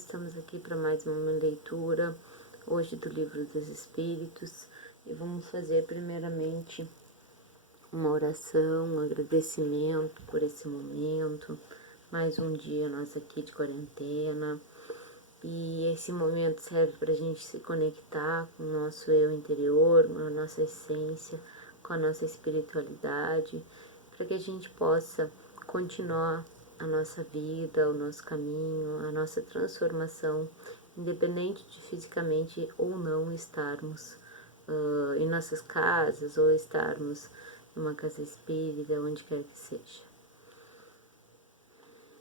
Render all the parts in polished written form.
estamos aqui para mais uma leitura, hoje do Livro dos Espíritos, e vamos fazer primeiramente uma oração, um agradecimento por esse momento, mais um dia nós aqui de quarentena, e esse momento serve para a gente se conectar com o nosso eu interior, com a nossa essência, com a nossa espiritualidade, para que a gente possa continuar a nossa vida, o nosso caminho, a nossa transformação, independente de fisicamente ou não estarmos em nossas casas ou estarmos numa casa espírita, onde quer que seja.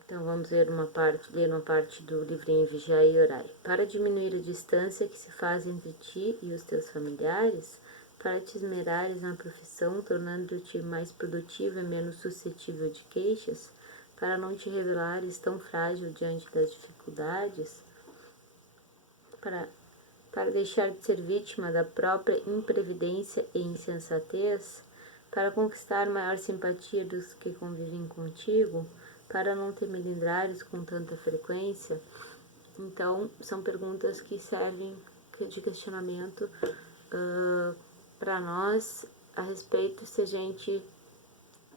Então vamos ler uma parte do livrinho Vigiai e Orai. Para diminuir a distância que se faz entre ti e os teus familiares, para te esmerares na profissão, tornando-te mais produtivo e menos suscetível de queixas, para não te revelares tão frágil diante das dificuldades, para deixar de ser vítima da própria imprevidência e insensatez, para conquistar maior simpatia dos que convivem contigo, para não te melindrares com tanta frequência. Então, são perguntas que servem de questionamento para nós a respeito se a gente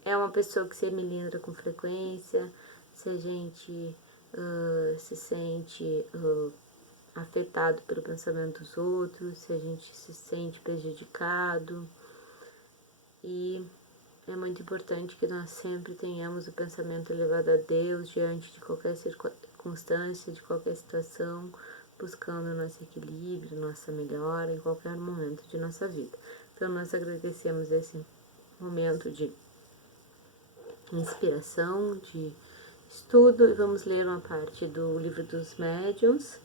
é uma pessoa que se melindra com frequência, se a gente se sente afetado pelo pensamento dos outros, se a gente se sente prejudicado. E é muito importante que nós sempre tenhamos o pensamento elevado a Deus diante de qualquer circunstância, de qualquer situação, buscando nosso equilíbrio, nossa melhora em qualquer momento de nossa vida. Então nós agradecemos esse momento de inspiração, de estudo, e vamos ler uma parte do Livro dos Médiuns,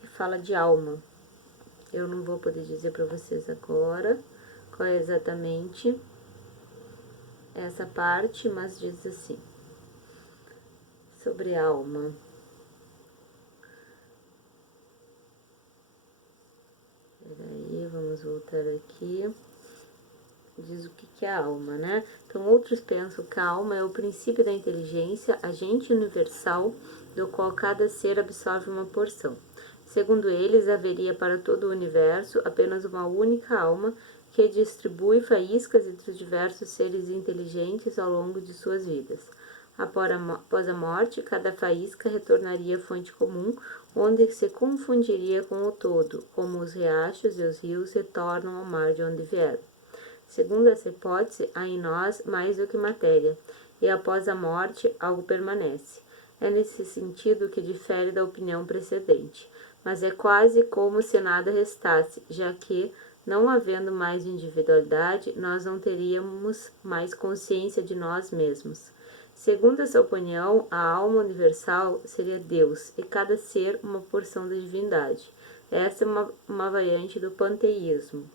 que fala de alma. Eu não vou poder dizer para vocês agora qual é exatamente essa parte, mas diz assim, sobre alma. Peraí, vamos voltar aqui. Diz o que é a alma, né? Então, outros pensam que a alma é o princípio da inteligência, agente universal, do qual cada ser absorve uma porção. Segundo eles, haveria para todo o universo apenas uma única alma que distribui faíscas entre os diversos seres inteligentes ao longo de suas vidas. Após a morte, cada faísca retornaria à fonte comum, onde se confundiria com o todo, como os riachos e os rios retornam ao mar de onde vieram. Segundo essa hipótese, há em nós mais do que matéria, e após a morte algo permanece. É nesse sentido que difere da opinião precedente, mas é quase como se nada restasse, já que, não havendo mais individualidade, nós não teríamos mais consciência de nós mesmos. Segundo essa opinião, a alma universal seria Deus, e cada ser uma porção da divindade. Essa é uma variante do panteísmo.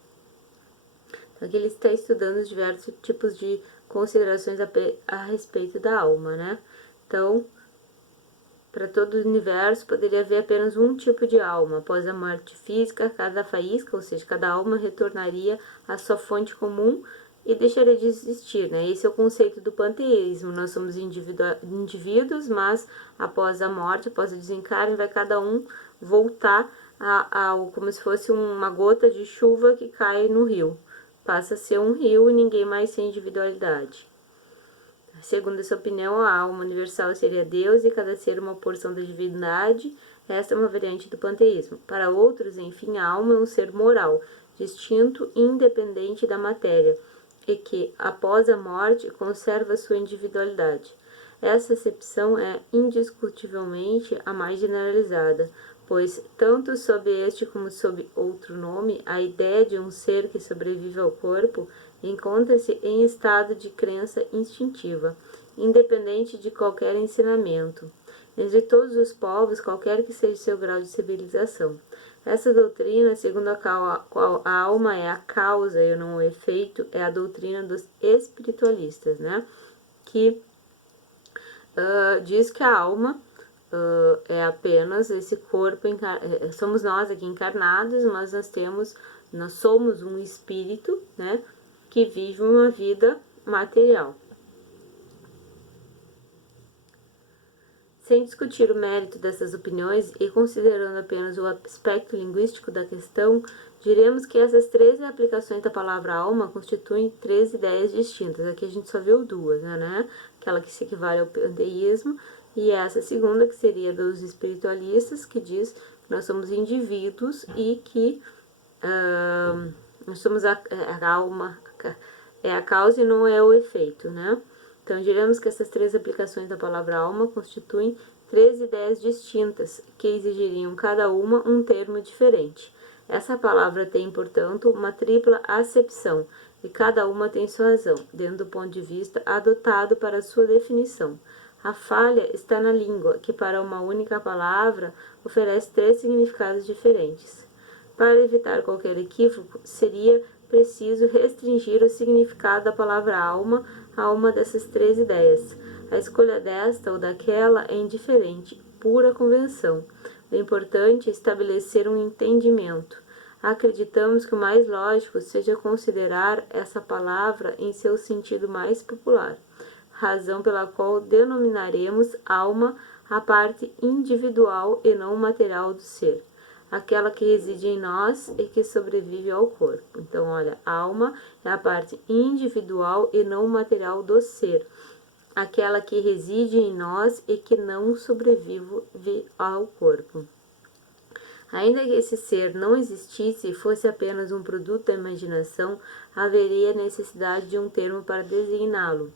Então, aqui ele está estudando os diversos tipos de considerações a respeito da alma, né? Então, para todo o universo poderia haver apenas um tipo de alma. Após a morte física, cada faísca, ou seja, cada alma retornaria à sua fonte comum e deixaria de existir, né? Esse é o conceito do panteísmo. Nós somos indivíduos, mas após a morte, após o desencarne, vai cada um voltar como se fosse uma gota de chuva que cai no rio. Passa a ser um rio e ninguém mais tem individualidade. Segundo essa opinião, a alma universal seria Deus e cada ser uma porção da divindade. Esta é uma variante do panteísmo. Para outros, enfim, a alma é um ser moral, distinto e independente da matéria, e que, após a morte, conserva sua individualidade. Essa acepção é indiscutivelmente a mais generalizada, pois, tanto sob este como sob outro nome, a ideia de um ser que sobrevive ao corpo encontra-se em estado de crença instintiva, independente de qualquer ensinamento, entre todos os povos, qualquer que seja seu grau de civilização. Essa doutrina, segundo a qual a alma é a causa e não o efeito, é a doutrina dos espiritualistas, né? Que diz que a alma é apenas esse corpo, somos nós aqui encarnados, mas nós somos um espírito, né, que vive uma vida material. Sem discutir o mérito dessas opiniões e considerando apenas o aspecto linguístico da questão, diremos que essas 13 aplicações da palavra alma constituem 13 ideias distintas. Aqui a gente só viu duas, né? Aquela que se equivale ao panteísmo e essa segunda, que seria dos espiritualistas, que diz que nós somos indivíduos e que nós somos a alma, é a causa e não é o efeito, né? Então, diremos que essas 3 aplicações da palavra alma constituem 3 ideias distintas, que exigiriam cada uma um termo diferente. Essa palavra tem, portanto, uma tripla acepção, e cada uma tem sua razão, dentro do ponto de vista adotado para sua definição. A falha está na língua, que para uma única palavra oferece 3 significados diferentes. Para evitar qualquer equívoco, seria preciso restringir o significado da palavra alma a uma dessas 3 ideias. A escolha desta ou daquela é indiferente, pura convenção. O importante é estabelecer um entendimento. Acreditamos que o mais lógico seja considerar essa palavra em seu sentido mais popular, razão pela qual denominaremos alma a parte individual e não material do ser, aquela que reside em nós e que sobrevive ao corpo. Então, olha, alma é a parte individual e não material do ser, aquela que reside em nós e que não sobrevive ao corpo. Ainda que esse ser não existisse e fosse apenas um produto da imaginação, haveria necessidade de um termo para designá-lo.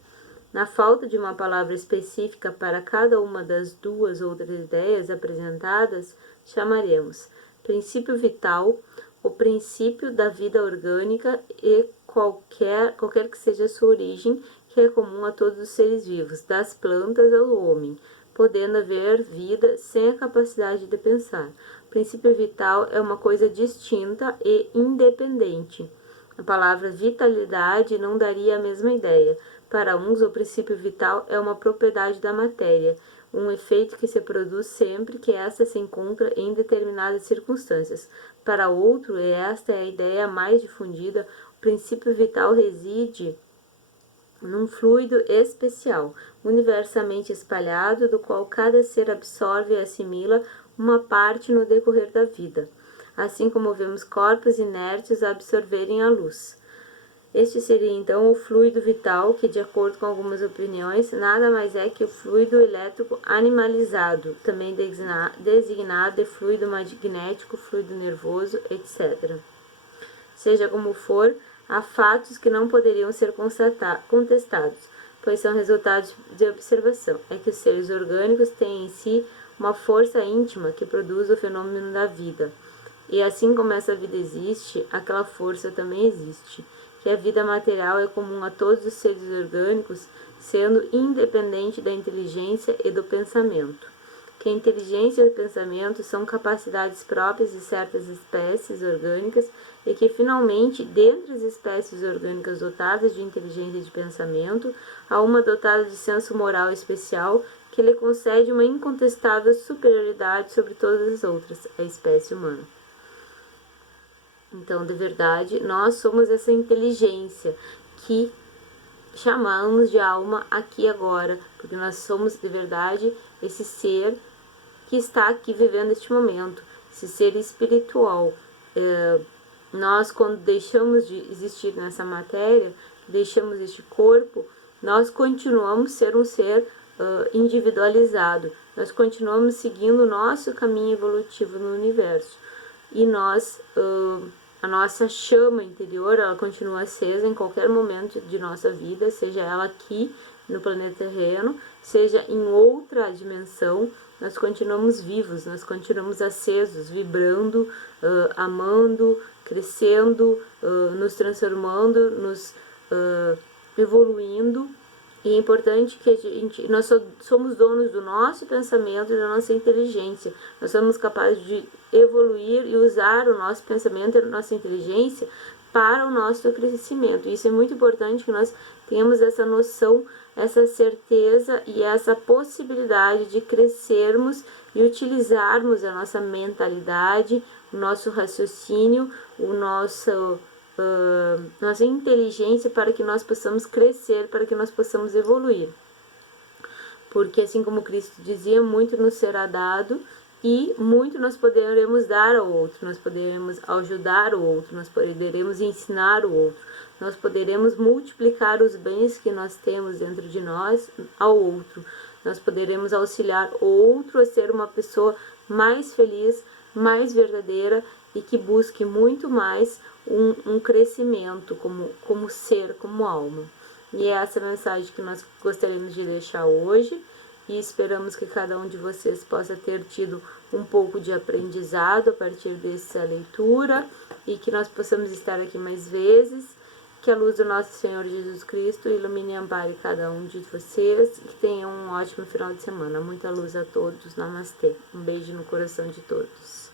Na falta de uma palavra específica para cada uma das 2 outras ideias apresentadas, chamaremos princípio vital, o princípio da vida orgânica e qualquer que seja a sua origem, que é comum a todos os seres vivos, das plantas ao homem, podendo haver vida sem a capacidade de pensar. O princípio vital é uma coisa distinta e independente. A palavra vitalidade não daria a mesma ideia. Para uns, o princípio vital é uma propriedade da matéria, um efeito que se produz sempre que esta se encontra em determinadas circunstâncias. Para outro, e esta é a ideia mais difundida, o princípio vital reside num fluido especial, universalmente espalhado, do qual cada ser absorve e assimila uma parte no decorrer da vida, assim como vemos corpos inertes absorverem a luz. Este seria então o fluido vital, que, de acordo com algumas opiniões, nada mais é que o fluido elétrico animalizado, também designado de fluido magnético, fluido nervoso, etc. Seja como for, há fatos que não poderiam ser contestados, pois são resultados de observação. É que os seres orgânicos têm em si uma força íntima que produz o fenômeno da vida. E assim como essa vida existe, aquela força também existe, que a vida material é comum a todos os seres orgânicos, sendo independente da inteligência e do pensamento. Que a inteligência e o pensamento são capacidades próprias de certas espécies orgânicas e que, finalmente, dentre as espécies orgânicas dotadas de inteligência e de pensamento, há uma dotada de senso moral especial que lhe concede uma incontestável superioridade sobre todas as outras, a espécie humana. Então, de verdade, nós somos essa inteligência que chamamos de alma aqui agora, porque nós somos, de verdade, esse ser que está aqui vivendo este momento, esse ser espiritual. Nós, quando deixamos de existir nessa matéria, deixamos este corpo, nós continuamos ser um ser individualizado, nós continuamos seguindo o nosso caminho evolutivo no universo. E nós, a nossa chama interior, ela continua acesa em qualquer momento de nossa vida, seja ela aqui no planeta terreno, seja em outra dimensão, nós continuamos vivos, nós continuamos acesos, vibrando, amando, crescendo, nos transformando, nos evoluindo. E é importante que nós somos donos do nosso pensamento e da nossa inteligência. Nós somos capazes de evoluir e usar o nosso pensamento e a nossa inteligência para o nosso crescimento. Isso é muito importante, que nós tenhamos essa noção, essa certeza e essa possibilidade de crescermos e utilizarmos a nossa mentalidade, o nosso raciocínio, nossa inteligência para que nós possamos crescer, para que nós possamos evoluir. porque assim como Cristo dizia, muito nos será dado e muito nós poderemos dar ao outro, nós poderemos ajudar o outro, nós poderemos ensinar o outro, nós poderemos multiplicar os bens que nós temos dentro de nós ao outro, nós poderemos auxiliar o outro a ser uma pessoa mais feliz, mais verdadeira e que busque muito mais um crescimento como ser, como alma. E é essa mensagem que nós gostaríamos de deixar hoje e esperamos que cada um de vocês possa ter tido um pouco de aprendizado a partir dessa leitura e que nós possamos estar aqui mais vezes, que a luz do nosso Senhor Jesus Cristo ilumine e ampare cada um de vocês e que tenham um ótimo final de semana. Muita luz a todos. Namastê. Um beijo no coração de todos.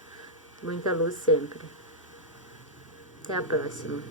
Muita luz sempre. Até a próxima.